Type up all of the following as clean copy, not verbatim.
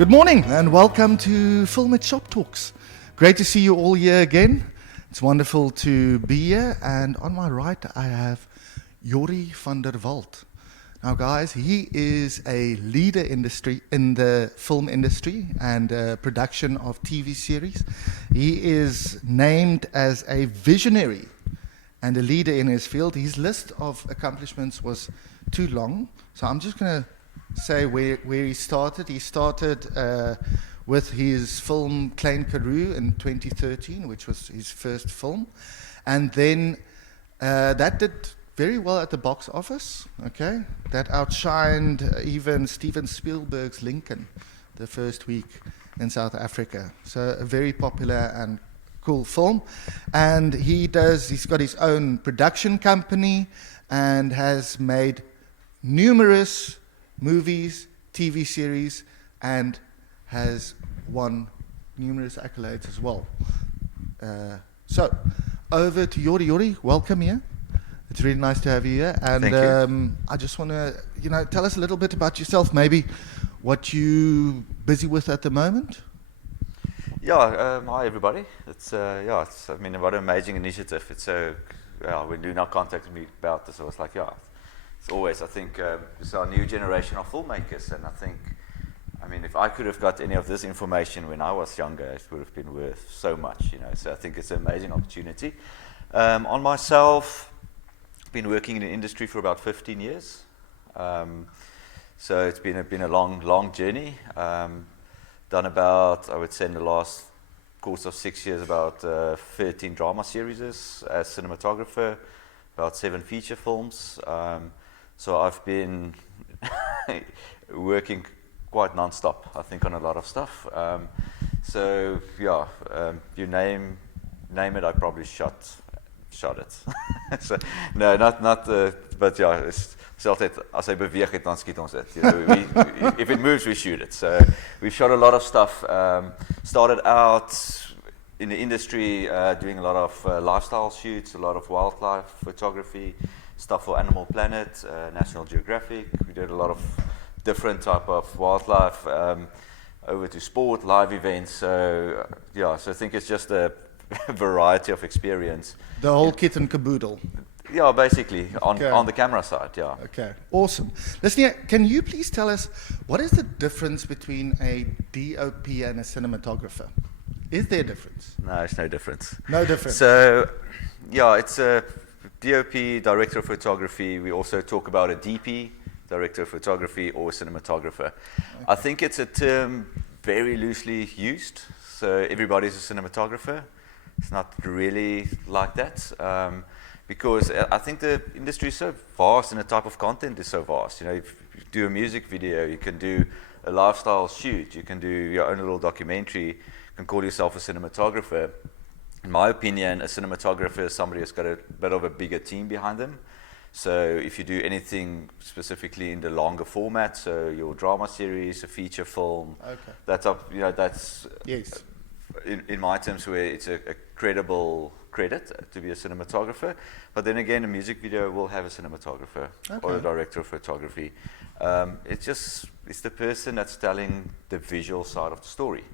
Good morning and welcome to Filmit Shop Talks. Great to see you all here again. It's wonderful to be here, and on my right I have Jorrie van der Walt. Now guys, he is a leader in the film industry and production of TV series. He is named as a visionary and a leader in his field. His list of accomplishments was too long, so I'm just going to say where he started. He started with his film Klein Karoo in 2013, which was his first film, and then that did very well at the box office. Okay, that outshined even Steven Spielberg's Lincoln the first week in South Africa. So a very popular and cool film, and he's got his own production company and has made numerous movies, TV series, and has won numerous accolades as well. So, over to Jorrie. Jorrie, welcome here. It's really nice to have you here. And Thank you. I just want to, tell us a little bit about yourself, maybe what you're busy with at the moment. Yeah, hi everybody. It's what an amazing initiative. It's when Luna contacted me about this, I was like, it's always, I think, it's our new generation of filmmakers, and I mean, if I could have got any of this information when I was younger, it would have been worth so much, so I think it's an amazing opportunity. On myself, I've been working in the industry for about 15 years, so it's been a long journey. Done about, I would say in the last course of 6 years, about 13 drama series as cinematographer, about 7 feature films. So I've been working quite non-stop, I think, on a lot of stuff. You name it, I probably shot it. So, no, not. But yeah, it's altijd as hy beweeg het, dan skiet ons dit. If it moves, we shoot it. So we've shot a lot of stuff. Started out in the industry doing a lot of lifestyle shoots, a lot of wildlife photography, stuff for Animal Planet, National Geographic. We did a lot of different type of wildlife, over to sport, live events. So I think it's just a variety of experience. The whole kit and caboodle. Yeah, basically, on the camera side, yeah. Okay, awesome. Listen here, can you please tell us, what is the difference between a DOP and a cinematographer? Is there a difference? No, there's no difference. No difference. So, it's a DOP, Director of Photography. We also talk about a DP, Director of Photography, or cinematographer. Okay. I think it's a term very loosely used. So everybody's a cinematographer. It's not really like that. Because I think the industry is so vast and the type of content is so vast. If you do a music video, you can do a lifestyle shoot, you can do your own little documentary, you can call yourself a cinematographer. In my opinion, a cinematographer is somebody who's got a bit of a bigger team behind them. So if you do anything specifically in the longer format, so your drama series, a feature film, okay, that's yes, in my terms where it's a credible credit to be a cinematographer. But then again, a music video will have a cinematographer, okay, or a director of photography. It's the person that's telling the visual side of the story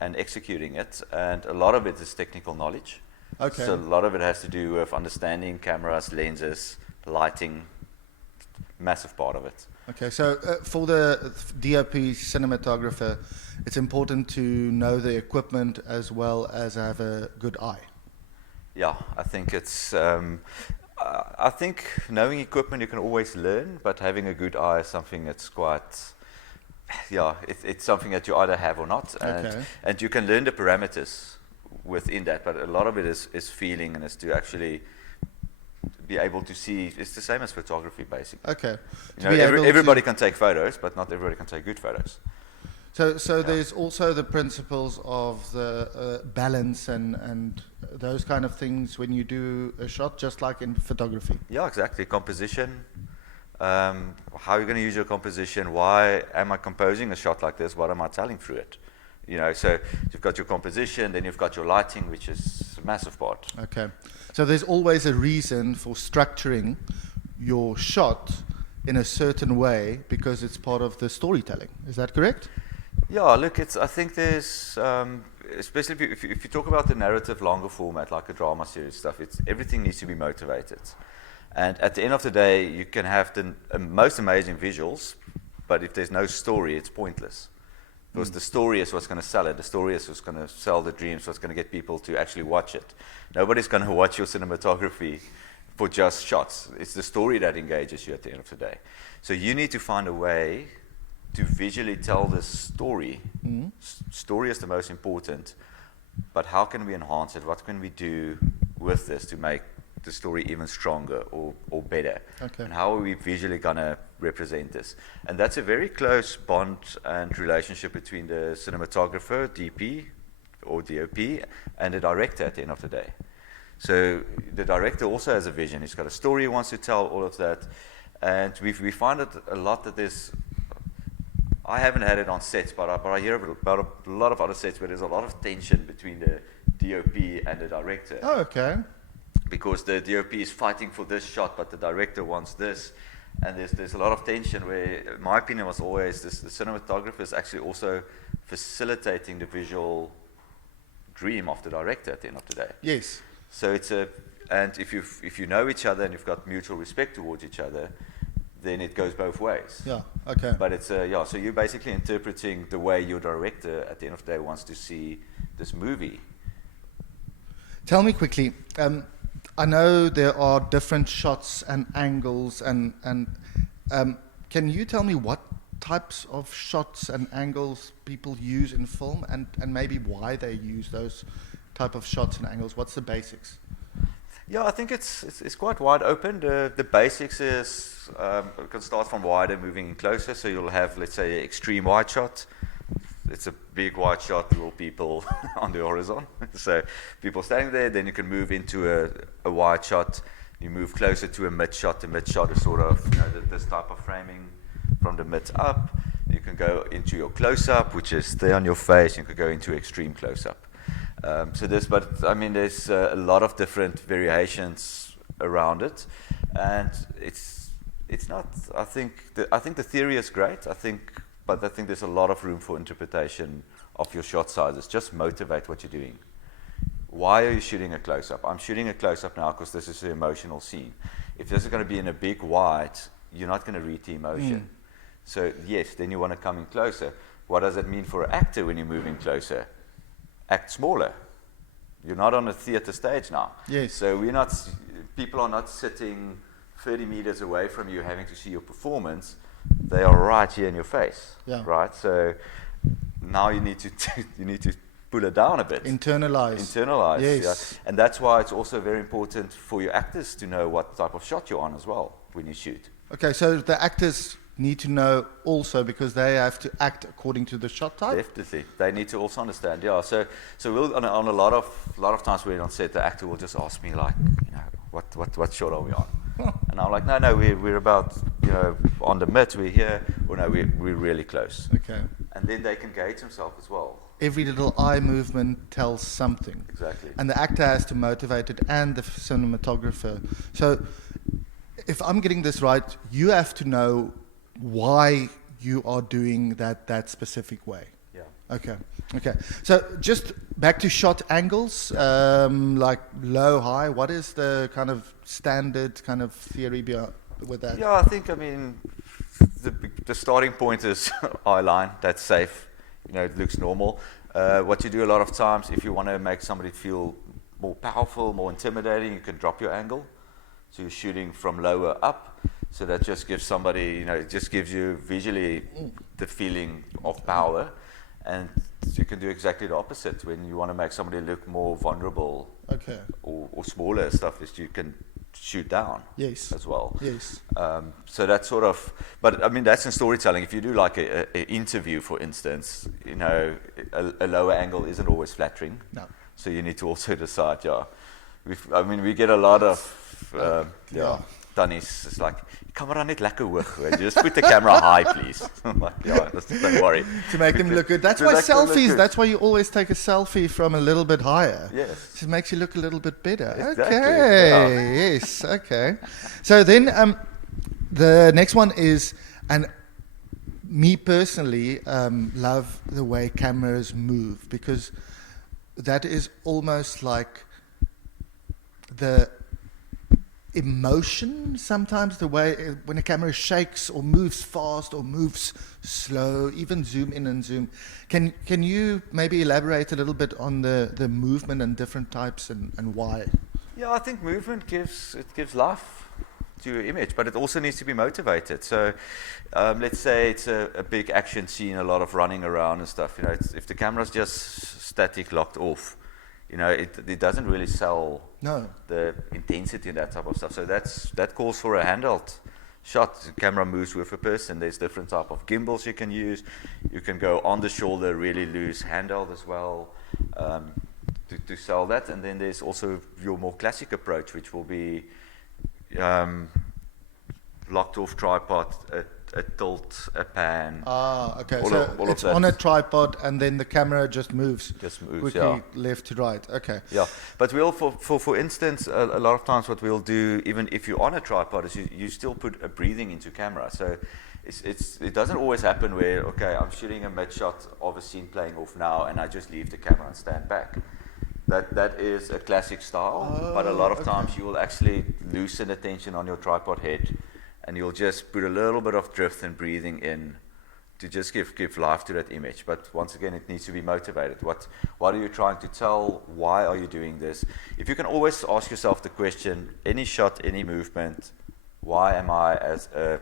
and executing it, and a lot of it is technical knowledge. Okay. So a lot of it has to do with understanding cameras, lenses, lighting, massive part of it. Okay, so for the DOP cinematographer, it's important to know the equipment as well as have a good eye. Yeah, I think it's. I think knowing equipment you can always learn, but having a good eye is something that's quite. Yeah, it's something that you either have or not, and you can learn the parameters within that. But a lot of it is feeling, and is to actually be able to see. It's the same as photography, basically. Okay. Everybody can take photos, but not everybody can take good photos. So there's also the principles of the balance and those kind of things when you do a shot, just like in photography. Yeah, exactly. Composition. How are you going to use your composition? Why am I composing a shot like this? What am I telling through it? So you've got your composition, then you've got your lighting, which is a massive part. Okay. So there's always a reason for structuring your shot in a certain way because it's part of the storytelling. Is that correct? Yeah, look, I think there's, especially if you talk about the narrative longer format, like a drama series stuff, everything needs to be motivated. And at the end of the day, you can have the most amazing visuals, but if there's no story, it's pointless. Because the story is what's going to sell it. The story is what's going to sell the dreams, what's going to get people to actually watch it. Nobody's going to watch your cinematography for just shots. It's the story that engages you at the end of the day. So you need to find a way to visually tell this story. Story is the most important, but how can we enhance it? What can we do with this to make the story even stronger or better? Okay. And how are we visually going to represent this? And that's a very close bond and relationship between the cinematographer, DP or DOP, and the director at the end of the day. So the director also has a vision. He's got a story he wants to tell, all of that. And we find it a lot that there's, I haven't had it on sets, but I hear about a lot of other sets where there's a lot of tension between the DOP and the director. Oh, okay. Because the DOP is fighting for this shot, but the director wants this. And there's a lot of tension where, my opinion was always, the cinematographer is actually also facilitating the visual dream of the director at the end of the day. Yes. So and if you know each other and you've got mutual respect towards each other, then it goes both ways. Yeah, okay. But it's, so you're basically interpreting the way your director at the end of the day wants to see this movie. Tell me quickly, I know there are different shots and angles, and can you tell me what types of shots and angles people use in film, and maybe why they use those type of shots and angles? What's the basics? Yeah, I think it's quite wide open. The basics is, we can start from wider, moving in closer. So you'll have, let's say, an extreme wide shot. It's a big wide shot, little people on the horizon. So people standing there, then you can move into a wide shot. You move closer to a mid shot. The mid shot is sort of, this type of framing from the mid up. You can go into your close up, which is there on your face. You could go into extreme close up. But I mean, there's a lot of different variations around it, and it's not. I think the theory is great. But I think there's a lot of room for interpretation of your shot sizes. Just motivate what you're doing. Why are you shooting a close-up? I'm shooting a close-up now because this is an emotional scene. If this is going to be in a big wide, you're not going to read the emotion. So yes, then you want to come in closer. What does it mean for an actor when you move in closer? Act smaller. You're not on a theater stage now. Yes. So people are not sitting 30 meters away from you having to see your performance. They are right here in your face, right? So now you need to pull it down a bit. Internalize, yes. Yeah. And that's why it's also very important for your actors to know what type of shot you're on as well when you shoot. Okay, so the actors need to know also because they have to act according to the shot type? Definitely. They need to also understand, yeah. So we'll, on a lot of times we're on set, the actor will just ask me like, what shot are we on? And I'm like, no, we're about, on the mid, we're here, or no, we're really close. Okay. And then they can gauge themselves as well. Every little eye movement tells something. Exactly. And the actor has to motivate it, and the cinematographer. So if I'm getting this right, you have to know why you are doing that specific way. Yeah. Okay. So just back to shot angles, like low, high. What is the kind of standard kind of theory with that? Yeah, I mean, the starting point is eye line. That's safe. It looks normal. What you do a lot of times, if you want to make somebody feel more powerful, more intimidating, you can drop your angle. So you're shooting from lower up. So that just gives somebody, it just gives you visually the feeling of power. And you can do exactly the opposite when you want to make somebody look more vulnerable, okay, or smaller stuff is you can shoot down, yes, as well. Yes. So that's sort of, but I mean that's in storytelling. If you do like an interview, for instance, a lower angle isn't always flattering. No. So you need to also decide. Yeah, we get a lot of Tannies is like, camera net lekker hoog. Just put the camera high, please. I'm like, don't worry. To make them look good. That's why selfies, that's why you always take a selfie from a little bit higher. Yes. It makes you look a little bit better. Exactly. Okay. Yeah. Yes. Okay. So then the next one is, and me personally love the way cameras move, because that is almost like the emotion sometimes, the way when a camera shakes or moves fast or moves slow, even zoom in and zoom. Can you maybe elaborate a little bit on the movement and different types and why? Yeah, I think movement gives life to your image, but it also needs to be motivated. So let's say it's a big action scene, a lot of running around and stuff. You know, if the camera's just static, locked off, you know, it doesn't really sell the intensity and that type of stuff. So that calls for a handheld shot. The camera moves with a person. There's different type of gimbals you can use. You can go on the shoulder, really loose, handheld as well, to sell that. And then there's also your more classic approach, which will be locked off tripod, a tilt, a pan. Okay. So it's on a tripod, and then the camera just moves quickly left to right. Okay. Yeah, but we'll, for instance, a lot of times what we'll do, even if you're on a tripod, is you still put a breathing into camera. So it doesn't always happen where, okay, I'm shooting a mid shot of a scene playing off now, and I just leave the camera and stand back. That is a classic style, but a lot of times you will actually loosen the tension on your tripod head, and you'll just put a little bit of drift and breathing in to just give life to that image. But once again, it needs to be motivated. What are you trying to tell? Why are you doing this? If you can always ask yourself the question, any shot, any movement, why am I, as a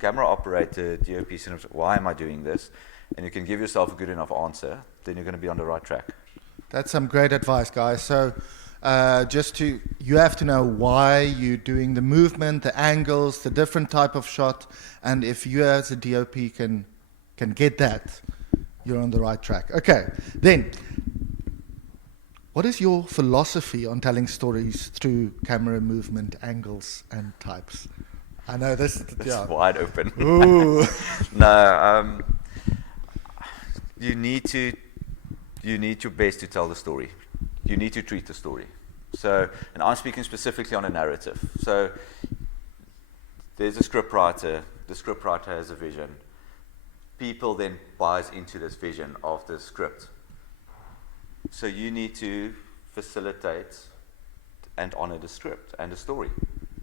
camera operator, DOP, why am I doing this? And you can give yourself a good enough answer, then you're going to be on the right track. That's some great advice, guys. So you have to know why you're doing the movement, the angles, the different type of shot, and if you as a DOP can get that, you're on the right track. Okay, then, what is your philosophy on telling stories through camera movement, angles, and types? I know this is wide open. Ooh. No, you need your best to tell the story. You need to treat the story. So, and I'm speaking specifically on a narrative. So, there's a script writer. The script writer has a vision. People then buys into this vision of the script. So you need to facilitate and honor the script and the story.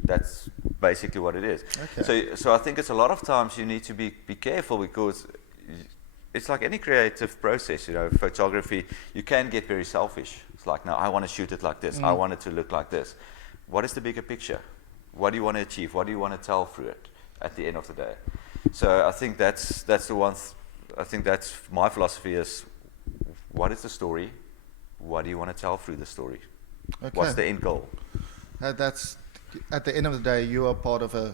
That's basically what it is. Okay. So I think it's a lot of times you need to be careful, because it's like any creative process, you know, photography, you can get very selfish. It's like, no, I want to shoot it like this. I want it to look like this. What is the bigger picture? What do you want to achieve? What do you want to tell through it at the end of the day? So I think that's the one. I think that's my philosophy is, what is the story? What do you want to tell through the story? Okay. What's the end goal? That's at the end of the day, you are part of a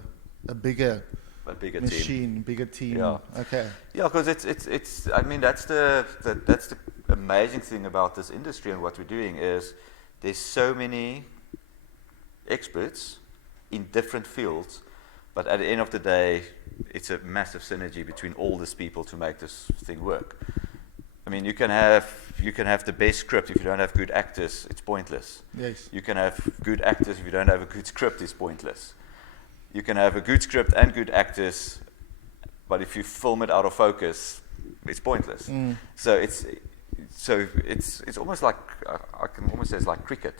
bigger machine, team. Bigger team. Yeah. Okay. Yeah, because it's. I mean, that's the amazing thing about this industry and what we're doing is there's so many experts in different fields, but at the end of the day, it's a massive synergy between all these people to make this thing work. I mean, you can have the best script. If you don't have good actors, it's pointless. Yes. You can have good actors. If you don't have a good script, it's pointless. You can have a good script and good actors, but if you film it out of focus, it's pointless. So it's almost like, I can almost say it's like cricket.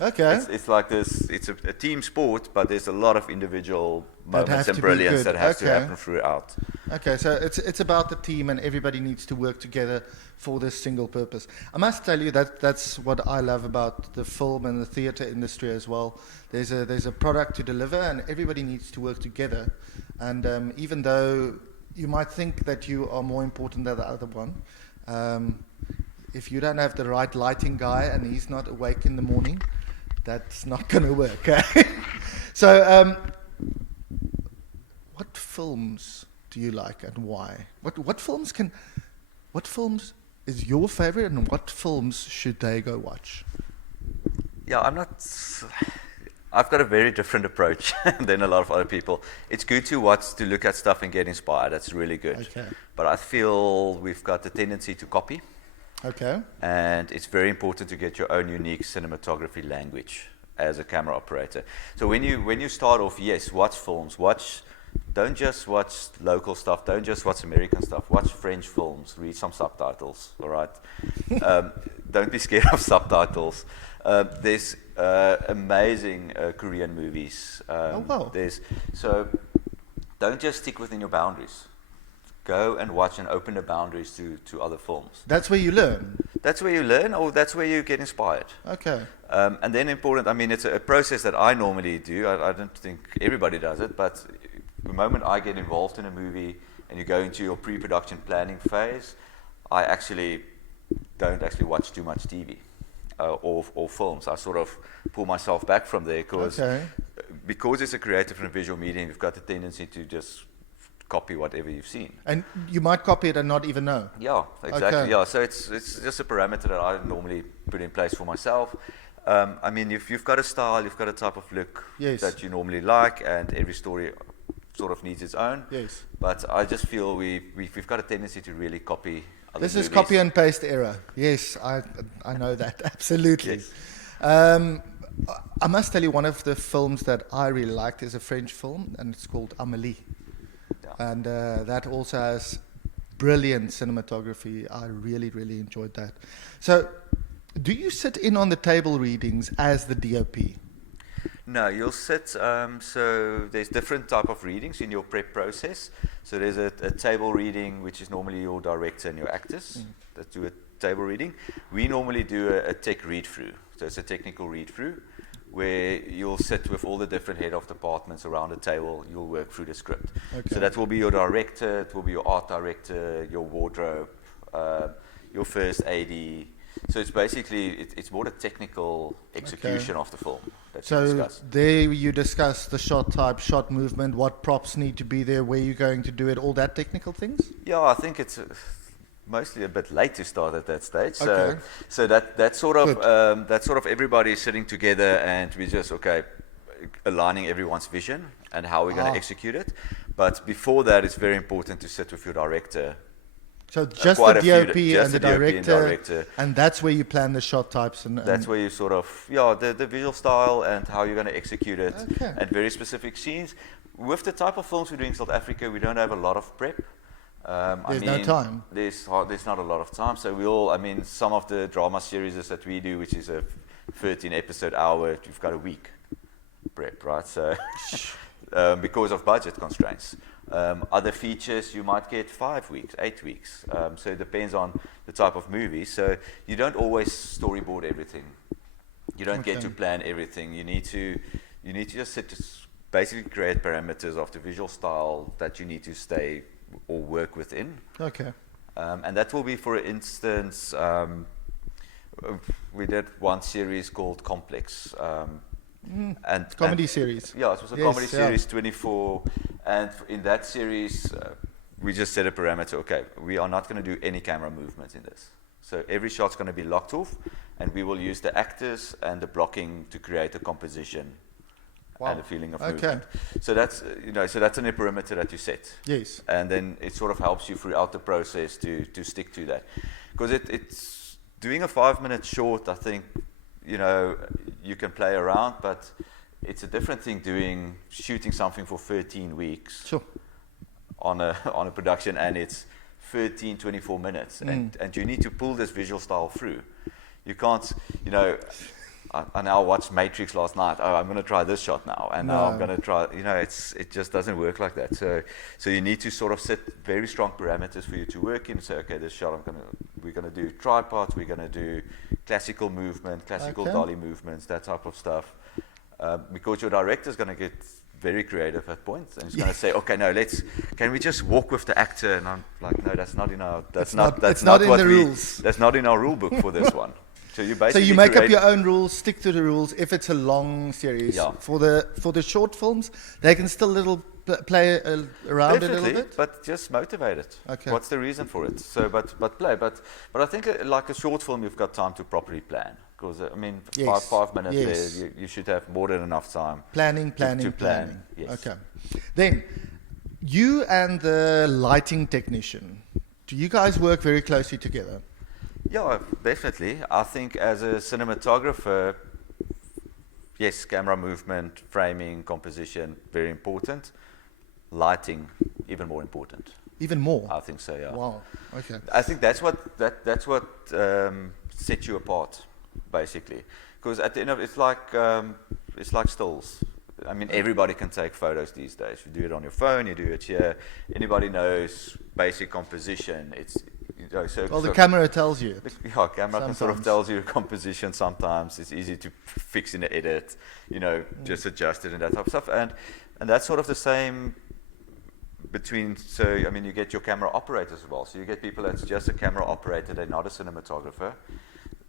Okay. It's like this. It's a team sport, but there's a lot of individual moments and brilliance that has to happen throughout. Okay, so it's about the team, and everybody needs to work together for this single purpose. I must tell you that's what I love about the film and the theatre industry as well. There's a product to deliver, and everybody needs to work together. And even though you might think that you are more important than the other one, if you don't have the right lighting guy and he's not awake in the morning, that's not going to work. So, what films do you like and why? What films is your favorite, and what films should they go watch? Yeah, I've got a very different approach than a lot of other people. It's good to look at stuff and get inspired. That's really good. Okay. But I feel we've got the tendency to copy. Okay. And it's very important to get your own unique cinematography language as a camera operator. So when you start off, yes, watch films, watch don't just watch local stuff, don't just watch American stuff, watch French films, read some subtitles, all right? Don't be scared of subtitles. There's amazing Korean movies. Wow. So don't just stick within your boundaries. Go and watch and open the boundaries to other films. That's where you learn. That's where you learn, or that's where you get inspired. Okay. And then important, I mean, it's a process that I normally do. I don't think everybody does it, but the moment I get involved in a movie and you go into your pre-production planning phase, I don't actually watch too much TV or films. I sort of pull myself back from there because it's a creative and visual medium, you've got the tendency to just copy whatever you've seen. And you might copy it and not even know. Yeah, exactly. Okay. Yeah, so it's just a parameter that I normally put in place for myself. I mean, if you've got a style, you've got a type of look that you normally like, and every story sort of needs its own. Yes. But I just feel we've got a tendency to really copy other This movies. is copy and paste era. Yes, I know that, absolutely. Yes. I must tell you, one of the films that I really liked is a French film, and it's called Amélie. Yeah. And that also has brilliant cinematography. I really, really enjoyed that. So, do you sit in on the table readings as the DOP? No, you'll sit, so there's different type of readings in your prep process. So there's a table reading, which is normally your director and your actors that do a table reading. We normally do a tech read-through. So it's a technical read-through where you'll sit with all the different head of departments around the table. You'll work through the script. Okay. So that will be your director, it will be your art director, your wardrobe, your first AD. So it's basically, it's more the technical execution of the film that you discuss. So there you discuss the shot type, shot movement, what props need to be there, where you're going to do it, all that technical things? Yeah, I think it's mostly a bit late to start at that stage. So, Okay. so that sort of everybody sitting together and we just, aligning everyone's vision and how we're going to execute it. But before that, it's very important to sit with your director. So just the DOP and the director, and that's where you plan the shot types. And that's where you sort of, the visual style and how you're going to execute it, and very specific scenes. With the type of films we do in South Africa, we don't have a lot of prep. There's no time. There's not a lot of time. So some of the drama series that we do, which is a 13 episode hour, you've got a week prep, right? So because of budget constraints. Other features, you might get 5 weeks, 8 weeks. So it depends on the type of movie. So you don't always storyboard everything. You don't get to plan everything. You need to just basically create parameters of the visual style that you need to stay or work within. Okay. And that will be, for instance, we did one series called Complex. Comedy series. Yeah, it was a comedy series, 24. And in that series, we just set a parameter. Okay, we are not going to do any camera movement in this. So every shot's going to be locked off, and we will use the actors and the blocking to create a composition and a feeling of movement. So that's that's an perimeter that you set. Yes. And then it sort of helps you throughout the process to stick to that, because it's doing a 5-minute short. I think you can play around, but it's a different thing shooting something for 13 weeks on a production, and it's 13, 24 minutes, and you need to pull this visual style through. You can't, I now watched Matrix last night. Oh, I'm going to try this shot now, and now I'm going to try. It just doesn't work like that. So you need to sort of set very strong parameters for you to work in. Say, okay, this shot we're going to do tripods, we're going to do classical movement, classical dolly movements, that type of stuff. Because your director is going to get very creative at points, and he's going to say, okay, no, can we just walk with the actor? And I'm like, no, that's not in our, that's not in the rules. That's not in our rule book for this one. So you make up your own rules, stick to the rules. If it's a long series, for the short films, they can still play around Definitely, it a little bit. But just motivate it. Okay. What's the reason for it? So, but play. But I think like a short film, you've got time to properly plan. Because 5 minutes there, you should have more than enough time. Planning. Yes. Okay. Then, you and the lighting technician, do you guys work very closely together? Yeah, definitely. I think as a cinematographer, yes, camera movement, framing, composition, very important. lighting even more important. Even more? I think so, yeah. Wow, okay. I think that's what sets you apart, basically. Because at the end of it's like stills. I mean, everybody can take photos these days. You do it on your phone, you do it here. Anybody knows basic composition. It's the camera tells you. Yeah, camera can sort of tells you composition sometimes. It's easy to fix in the edit, just adjust it and that type of stuff. And that's sort of the same between, so I mean, you get your camera operators as well. So you get people that's just a camera operator, they're not a cinematographer.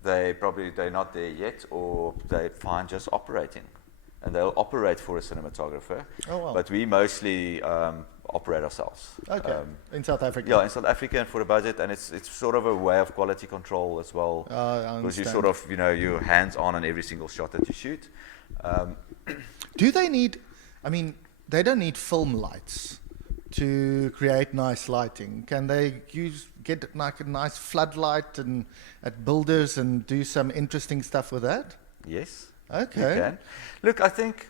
They're not there yet, or they're fine just operating. And they'll operate for a cinematographer. Oh, wow. But we mostly operate ourselves. Okay. In South Africa? Yeah, in South Africa and for a budget. And it's sort of a way of quality control as well. Because you sort of, you're hands-on every single shot that you shoot. Do they need, I mean, they don't need film lights to create nice lighting. Can they get like a nice floodlight and at builders and do some interesting stuff with that? Yes. Okay. You can. Look, I think,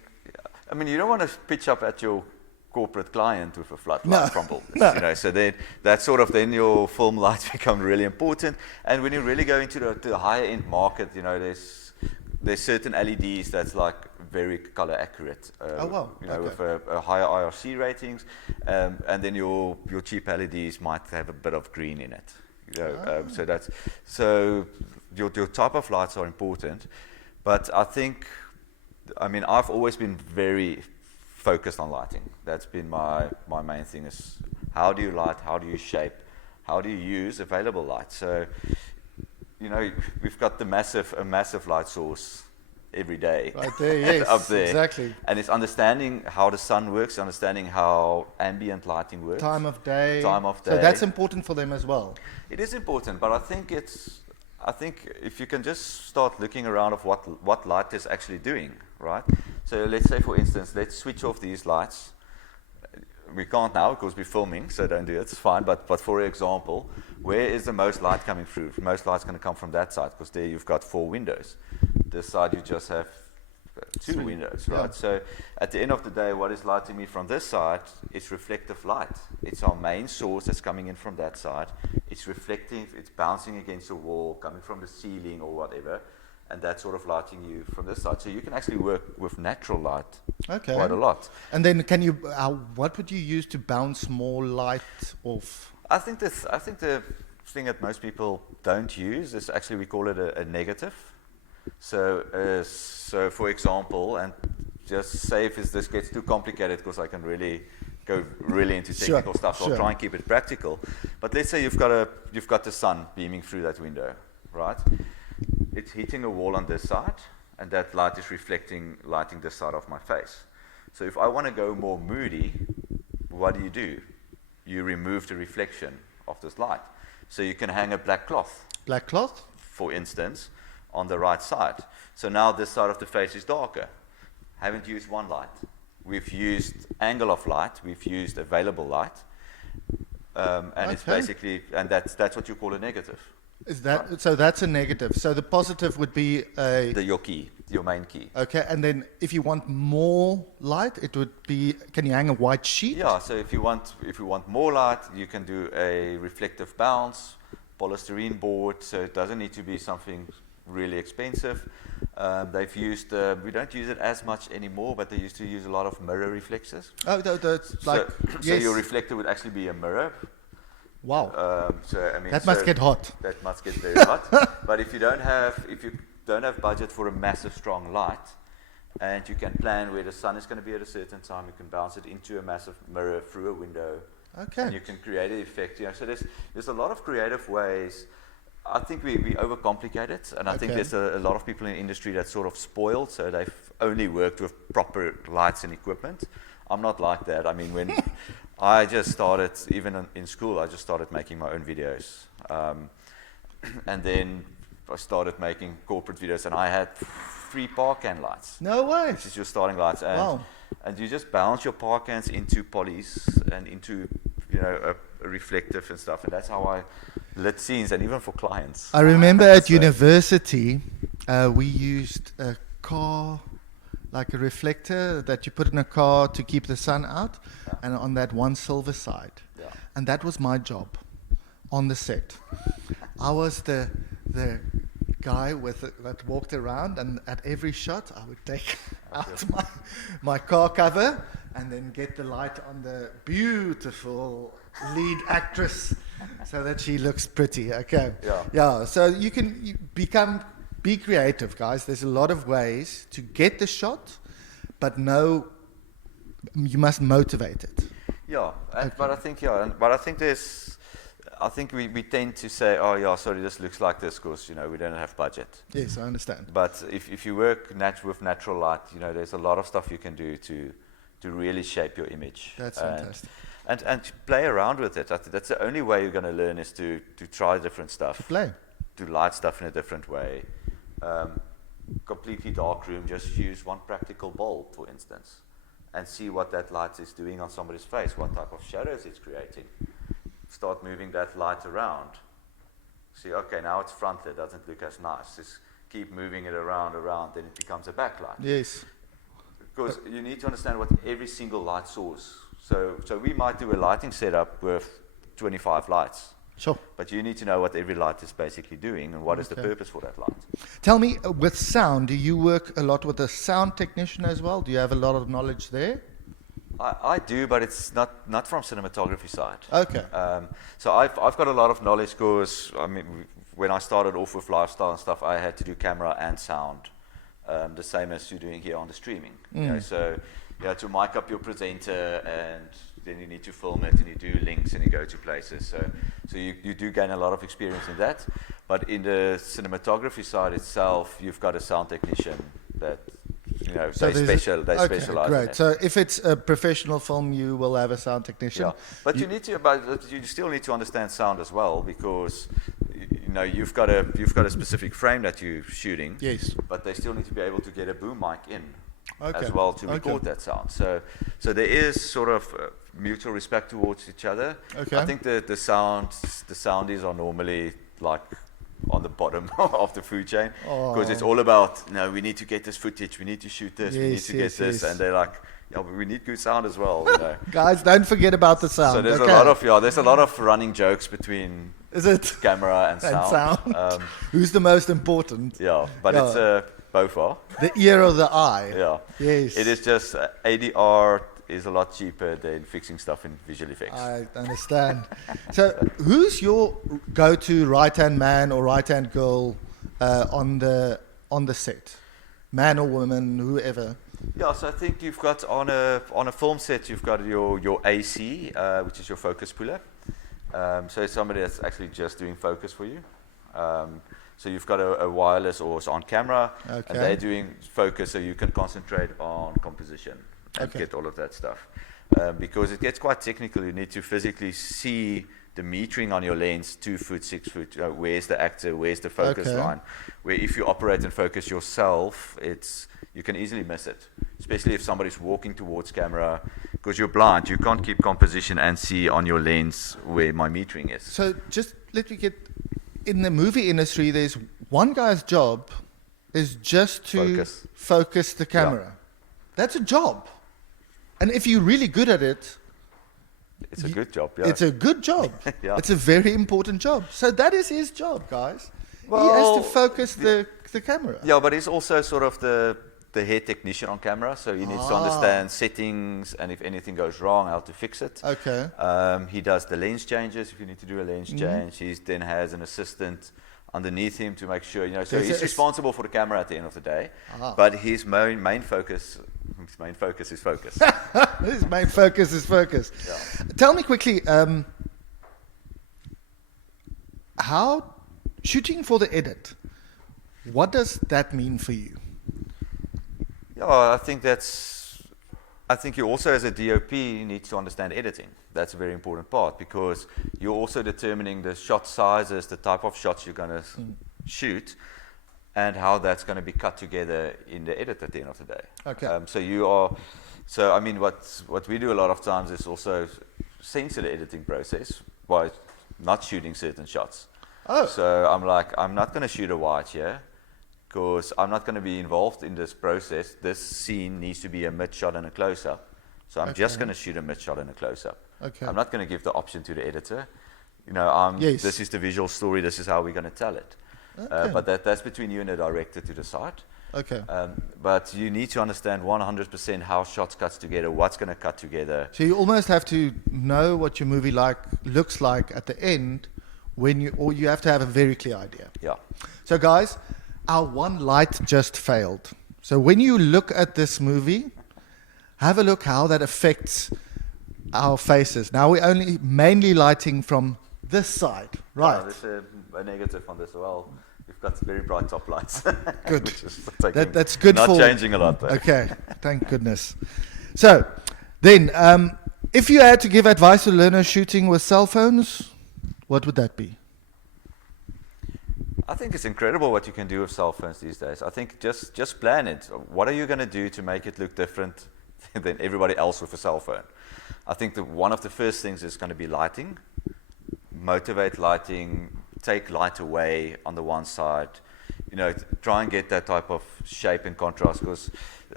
you don't want to pitch up at your corporate client with a floodlight from builders. No. So then your film lights become really important. And when you really go into the higher end market, there's certain LEDs that's like very color accurate. With a higher IRC ratings, and then your cheap LEDs might have a bit of green in it. So your type of lights are important. But I've always been very focused on lighting. That's been my main thing is how do you light, how do you shape, how do you use available light. So, we've got a massive light source every day. Right there, yes, up there. Exactly. And it's understanding how the sun works, understanding how ambient lighting works. Time of day. So that's important for them as well. It is important, but I think if you can just start looking around of what light is actually doing, right? So let's say, for instance, let's switch off these lights. We can't now because we're filming, so don't do it, it's fine. But for example, where is the most light coming through? Most light's going to come from that side because there you've got 4 windows. This side you just have 2 windows, right? Yeah. So at the end of the day, what is lighting me from this side is reflective light. It's our main source that's coming in from that side. It's reflecting, it's bouncing against the wall, coming from the ceiling or whatever, and that's sort of lighting you from this side. So you can actually work with natural light quite a lot. And then what would you use to bounce more light off? I think the thing that most people don't use is actually, we call it a negative. So for example, and just say if this gets too complicated because I can really go into technical stuff, so I'll try and keep it practical. But let's say you've got the sun beaming through that window, right? It's hitting a wall on this side, and that light is lighting this side of my face. So if I want to go more moody, what do? You remove the reflection of this light. So you can hang a black cloth. Black cloth? For instance, on the right side. So now this side of the face is darker. Haven't used one light. We've used angle of light. We've used available light. And it's basically, and that's what you call a negative. Is that right? So that's a negative. So the positive would be your key, your main key. Okay, and then if you want more light, it would be, can you hang a white sheet? Yeah, so if you want more light, you can do a reflective bounce, polystyrene board, so it doesn't need to be something really expensive. They've used, we don't use it as much anymore, but they used to use a lot of mirror reflexes. Oh, that's like, so your reflector would actually be a mirror. Wow. That must get hot. That must get very hot. But if you don't have budget for a massive strong light, and you can plan where the sun is going to be at a certain time, you can bounce it into a massive mirror through a window. Okay. And you can create an effect. So there's a lot of creative ways. I think we overcomplicate it, and I think there's a lot of people in the industry that's sort of spoiled, so they've only worked with proper lights and equipment. I'm not like that. I mean, when I just started, even in school, I just started making my own videos. And then I started making corporate videos, and I had 3 park can lights. No way. This is your starting lights. And you just bounce your park cans into polys and into, a reflective and stuff. And that's how I lit scenes, and even for clients. I remember at university, we used a car, like a reflector that you put in a car to keep the sun out, and on that one silver side. Yeah. And that was my job on the set. I was the guy that walked around, and at every shot I would take out my car cover and then get the light on the beautiful lead actress so that she looks pretty. Okay. Yeah. So you can be creative, guys. There's a lot of ways to get the shot, but you must motivate it. Yeah, but I think we tend to say, oh yeah, sorry, this looks like this because we don't have budget. Yes, I understand. But if you work with natural light, there's a lot of stuff you can do to really shape your image. That's fantastic. And play around with it. That's the only way you're going to learn is to try different stuff. To light stuff in a different way. Completely dark room, just use one practical bulb, for instance, and see what that light is doing on somebody's face, what type of shadows it's creating. Start moving that light around. See, okay, now it's frontlit, doesn't look as nice. Just keep moving it around, then it becomes a backlight. Yes. Because you need to understand what every single light source. So we might do a lighting setup with 25 lights. Sure. But you need to know what every light is basically doing and what is the purpose for that light. Tell me, with sound, do you work a lot with a sound technician as well? Do you have a lot of knowledge there? I do, but it's not from cinematography side. Okay. So I've got a lot of knowledge because, when I started off with lifestyle and stuff, I had to do camera and sound, the same as you're doing here on the streaming. So you have to mic up your presenter, and then you need to film it, and you do links, and you go to places. So you do gain a lot of experience in that. But in the cinematography side itself, you've got a sound technician that they specialize great. in it. So if it's a professional film, you will have a sound technician. Yeah, but you still need to understand sound as well, because you've got a specific frame that you're shooting. Yes. But they still need to be able to get a boom mic in as well to record that sound. So there is sort of mutual respect towards each other. Okay. I think the soundies are normally like on the bottom of the food chain, because it's all about we need to get this footage, we need to shoot this, we need to get this, and they're like, but we need good sound as well. Guys, don't forget about the sound. So there's a lot of running jokes between camera and sound. Who's the most important? Yeah, but it's both are. The ear or the eye. Yeah. Yes. It is just ADR is a lot cheaper than fixing stuff in visual effects. I understand. So who's your go-to right-hand man or right-hand girl on the set? Man or woman, whoever? Yeah, so I think you've got on a film set, you've got your AC, which is your focus puller. So it's somebody that's actually just doing focus for you. So you've got a wireless or it's on camera, and they're doing focus so you can concentrate on composition and get all of that stuff. Because it gets quite technical, you need to physically see the metering on your lens, 2 foot, 6 foot, where's the actor, where's the focus line. Where if you operate and focus yourself, you can easily miss it, especially if somebody's walking towards camera, because you're blind, you can't keep composition and see on your lens where my metering is. So just let me get, in the movie industry, there's one guy's job is just to focus the camera. Yeah. That's a job. And if you're really good at it, it's a good job, yeah. It's a good job. Yeah. It's a very important job. So that is his job, guys. Well, he has to focus the camera. Yeah, but he's also sort of the head technician on camera, so he needs to understand settings and if anything goes wrong, how to fix it. Okay. He does the lens changes if you need to do a lens change. He then has an assistant underneath him to make sure, so he's responsible for the camera at the end of the day. But his main focus is focus. His main focus is focus. Yeah. Tell me quickly, how shooting for the edit, what does that mean for you? Yeah, I think you also as a DOP need to understand editing. That's a very important part, because you're also determining the shot sizes, the type of shots you're going to shoot, and how that's going to be cut together in the edit at the end of the day. Okay. What we do a lot of times is also censor the editing process by not shooting certain shots. Oh. So I'm not going to shoot a white here, because I'm not going to be involved in this process. This scene needs to be a mid shot and a close up. So I'm just going to shoot a mid shot and a close up. Okay. I'm not going to give the option to the editor. Yes. This is the visual story. This is how we're going to tell it. Okay. But that's between you and the director to decide. Okay. But you need to understand 100% how shots cuts together, what's going to cut together. So you almost have to know what your movie looks like at the end, or you have to have a very clear idea. Yeah. So guys, our one light just failed. So when you look at this movie, have a look how that affects our faces. Now we're only mainly lighting from this side, right? Yeah, there's a negative on this as well. We've got very bright top lights. Good. Which is That's good not for... changing a lot, though. Okay, thank goodness. So, then, if you had to give advice to learners shooting with cell phones, what would that be? I think it's incredible what you can do with cell phones these days. I think just plan it. What are you going to do to make it look different than everybody else with a cell phone? I think that one of the first things is going to be lighting. Motivate lighting, take light away on the one side. Try and get that type of shape and contrast, because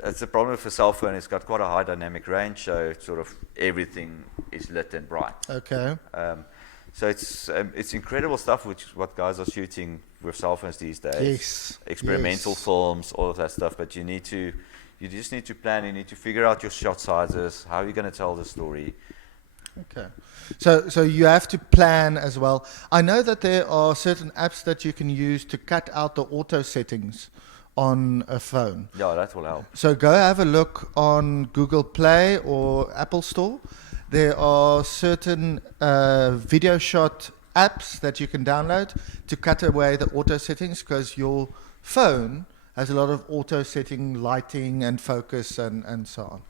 it's the problem with a cell phone. It's got quite a high dynamic range, so sort of everything is lit and bright. Okay. So it's incredible stuff, what guys are shooting with cell phones these days. Yes. Experimental films, all of that stuff. But you just need to plan. You need to figure out your shot sizes. How are you going to tell the story? Okay. So you have to plan as well. I know that there are certain apps that you can use to cut out the auto settings on a phone. Yeah, that will help. So go have a look on Google Play or Apple Store. There are certain video shot apps that you can download to cut away the auto settings, because your phone has a lot of auto setting, lighting and focus and so on.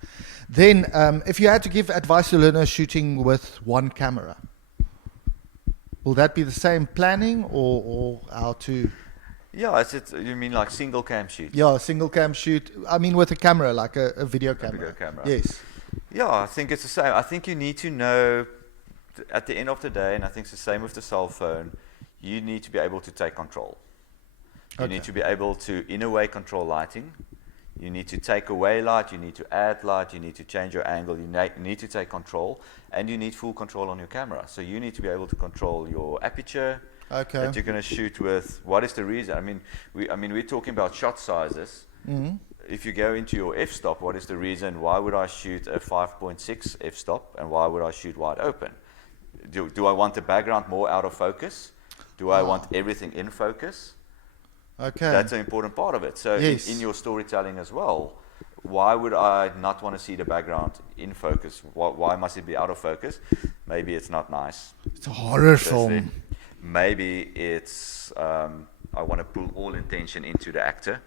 Then if you had to give advice to learners shooting with one camera, will that be the same planning or how to... Yeah, you mean like single cam shoot? Yeah, single cam shoot. I mean with a camera, like a video camera. Video camera. Yes. Yeah, I think it's the same. I think you need to know at the end of the day, and I think it's the same with the cell phone, you need to be able to take control. You need to be able to, in a way, control lighting. You need to take away light, you need to add light, you need to change your angle, you need to take control, and you need full control on your camera. So you need to be able to control your aperture that you're going to shoot with. What is the reason? We're talking about shot sizes. Mm-hmm. If you go into your f-stop, what is the reason? Why would I shoot a 5.6 f-stop, and why would I shoot wide open? Do I want the background more out of focus? Do I want everything in focus? Okay. That's an important part of it. So yes. in your storytelling as well, why would I not want to see the background in focus? Why must it be out of focus? Maybe it's not nice. It's a horror film. Maybe it's I want to pull all intention into the actor.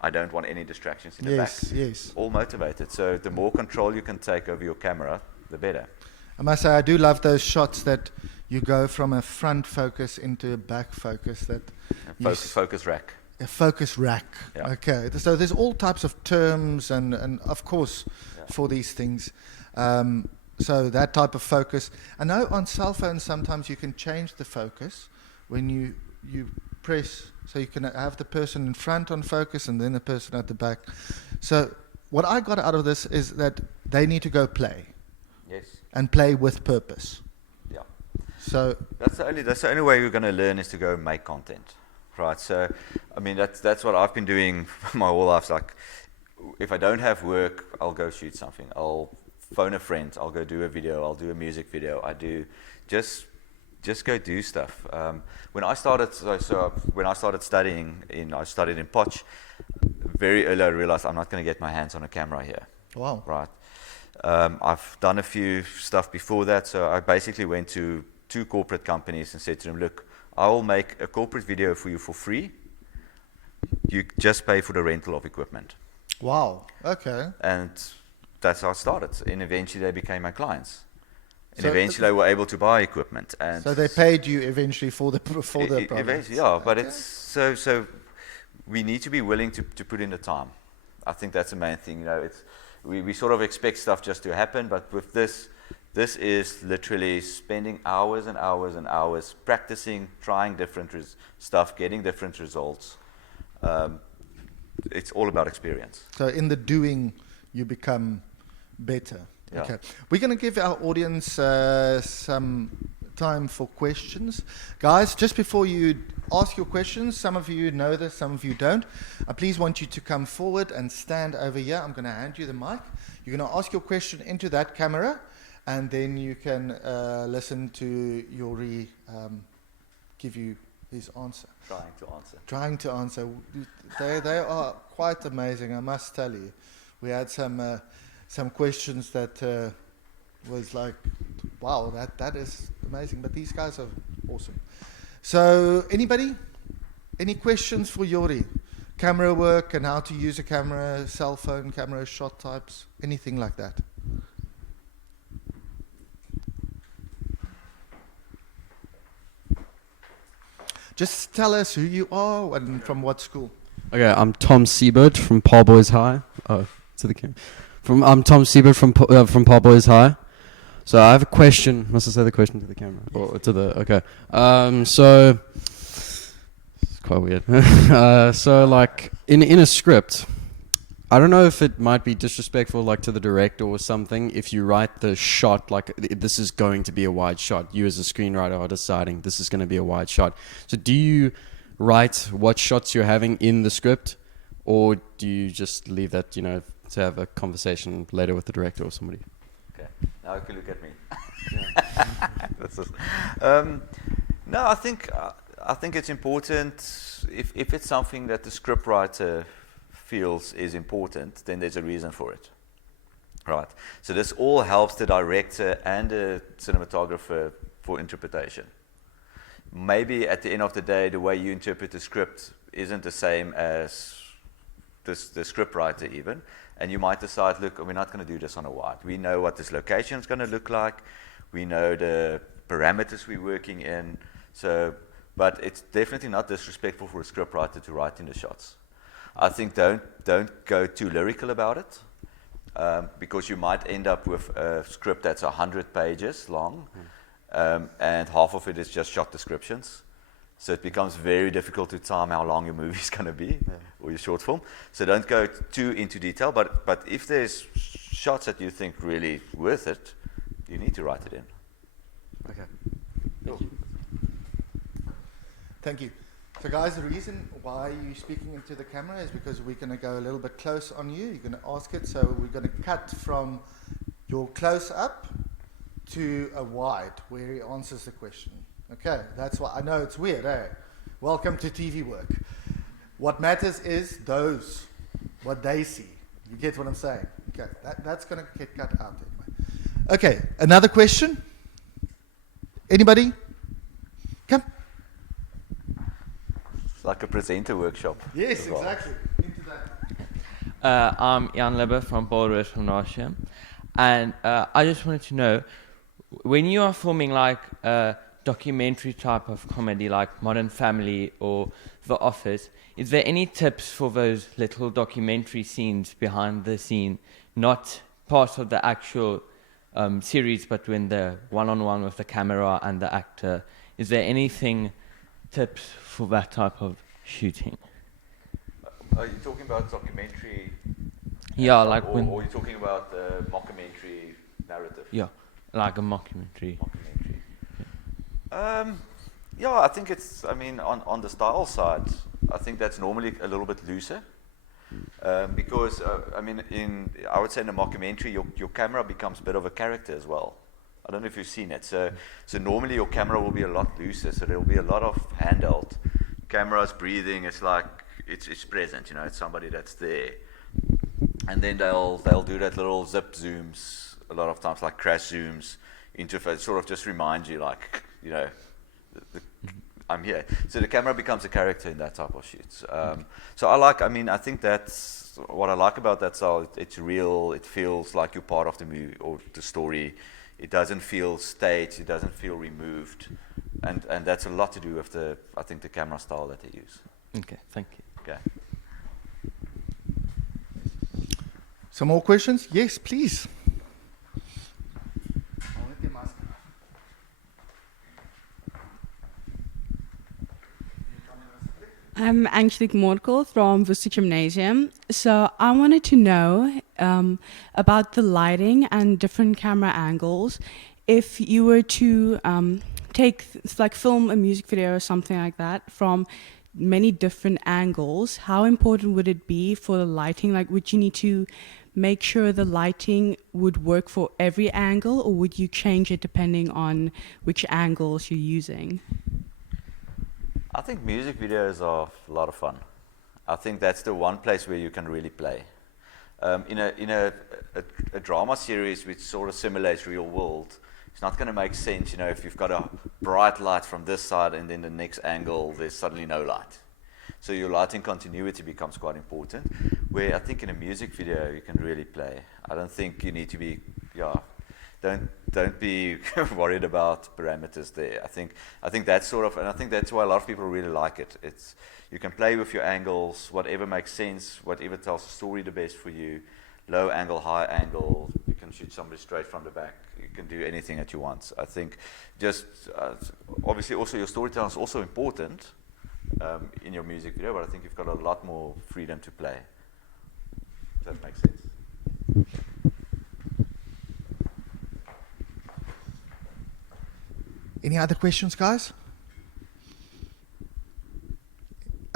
I don't want any distractions in the back. Yes. All motivated. So the more control you can take over your camera, the better. I must say, I do love those shots that you go from a front focus into a back focus. Focus rack. A focus rack. Yeah. Okay. So there's all types of terms and of course, for these things. So that type of focus. I know on cell phones sometimes you can change the focus when you press, so you can have the person in front on focus and then the person at the back. So what I got out of this is that they need to go play. Yes. And play with purpose. Yeah. So that's the only way you're going to learn is to go make content, right? So, that's what I've been doing my whole life. Like, if I don't have work, I'll go shoot something. I'll phone a friend. I'll go do a video. I'll do a music video. I do just go do stuff. When I started, when I started studying I studied in Potch. Very early, I realized I'm not going to get my hands on a camera here. Wow. Right. I've done a few stuff before that, so I basically went to 2 corporate companies and said to them, look, I will make a corporate video for you for free. You just pay for the rental of equipment. Wow. Okay. And that's how it started. And eventually they became my clients. And So eventually they were able to buy equipment. And So they paid you eventually for the product. eventually, yeah, but it's so we need to be willing to put in the time. I think that's the main thing. We sort of expect stuff just to happen, but with this is literally spending hours and hours and hours practicing, trying different stuff, getting different results. it's all about experience. So in the doing, you become better. Yeah. Okay. We're going to give our audience some time for questions. Guys, just before you ask your questions, some of you know this, some of you don't. I please want you to come forward and stand over here. I'm going to hand you the mic. You're going to ask your question into that camera, and then you can listen to Jorrie give you his answer. Trying to answer. They are quite amazing, I must tell you. We had some questions that was like, wow, that is amazing. But these guys are awesome. So, anybody? Any questions for Jorrie? Camera work and how to use a camera, cell phone camera, shot types, anything like that? Just tell us who you are and from what school. Okay, I'm Tom Siebert from Paul Boys High. Oh, to the camera. I'm Tom Siebert from Paul Boys High. So I have a question. Must I say the question to the camera or to the? Okay. So it's quite weird. So like in a script, I don't know if it might be disrespectful, like to the director or something, if you write the shot like this is going to be a wide shot. You as a screenwriter are deciding this is going to be a wide shot. So do you write what shots you're having in the script, or do you just leave that, to have a conversation later with the director or somebody? Okay, now you can look at me. No, I think it's important if it's something that the scriptwriter feels is important, then there's a reason for it, right? So this all helps the director and the cinematographer for interpretation. Maybe at the end of the day, the way you interpret the script isn't the same as the scriptwriter even, and you might decide, look, we're not going to do this on a wide. We know what this location is going to look like. We know the parameters we're working in. So, but it's definitely not disrespectful for a scriptwriter to write in the shots. I think don't go too lyrical about it, because you might end up with a script that's 100 pages long, and half of it is just shot descriptions. So it becomes very difficult to time how long your movie is going to be, or your short film. So don't go too into detail, but if there's shots that you think really worth it, you need to write it in. Okay. Cool. Thank you. So guys, the reason why you're speaking into the camera is because we're going to go a little bit close on you. You're going to ask it, so we're going to cut from your close-up to a wide, where he answers the question. Okay, that's why I know it's weird, eh? Welcome to TV work. What matters is what they see. You get what I'm saying? Okay, that's going to get cut out anyway. Okay, another question? Anybody? Come. It's like a presenter workshop. Yes, well. exactly. Into that. I'm Jan-Hendrik from Roos Gymnasium, and I just wanted to know, when you are filming like a documentary type of comedy like Modern Family or The Office, is there any tips for those little documentary scenes behind the scene, not part of the actual series, but when the one-on-one with the camera and the actor? Is there anything, tips for that type of shooting? Are you talking about documentary? Yeah, like or when... Or are you talking about mockumentary narrative? Yeah, like a mockumentary. Yeah, I think it's, on the style side, I think that's normally a little bit looser. Because, I would say in a mockumentary, your camera becomes a bit of a character as well. I don't know if you've seen it. So normally your camera will be a lot looser, so there will be a lot of handheld. Cameras breathing, it's like, it's present, it's somebody that's there. And then they'll do that little zip zooms, a lot of times like crash zooms, interface, sort of just remind you like, I'm here. So the camera becomes a character in that type of shoots. So I think that's what I like about that style. It's real. It feels like you're part of the movie or the story. It doesn't feel staged. It doesn't feel removed. And that's a lot to do with the camera style that they use. Okay, thank you. Okay. Some more questions? Yes, please. I'm Jan-Hendrik from Gymnasium. So I wanted to know about the lighting and different camera angles. If you were to film a music video or something like that from many different angles, how important would it be for the lighting? Like, would you need to make sure the lighting would work for every angle, or would you change it depending on which angles you're using? I think music videos are a lot of fun. I think that's the one place where you can really play. In a drama series which sort of simulates real world, it's not going to make sense, you know, if you've got a bright light from this side and then the next angle there's suddenly no light. So your lighting continuity becomes quite important. Where I think in a music video you can really play. I don't think you need to be, don't be worried about parameters there. I think that's sort of, and I think that's why a lot of people really like it. It's, you can play with your angles, whatever makes sense, whatever tells the story the best for you. Low angle, high angle, you can shoot somebody straight from the back. You can do anything that you want. I think just, obviously also your storytelling is also important in your music video, but I think you've got a lot more freedom to play. Does that make sense? Any other questions, guys?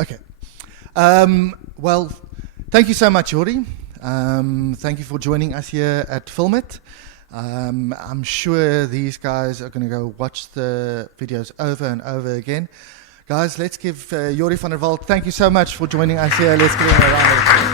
Okay. Well, thank you so much, Jorrie. Thank you for joining us here at Filmit. I'm sure these guys are going to go watch the videos over and over again. Guys, let's give Jorrie van der Walt, thank you so much for joining us here. Let's give him a round of applause.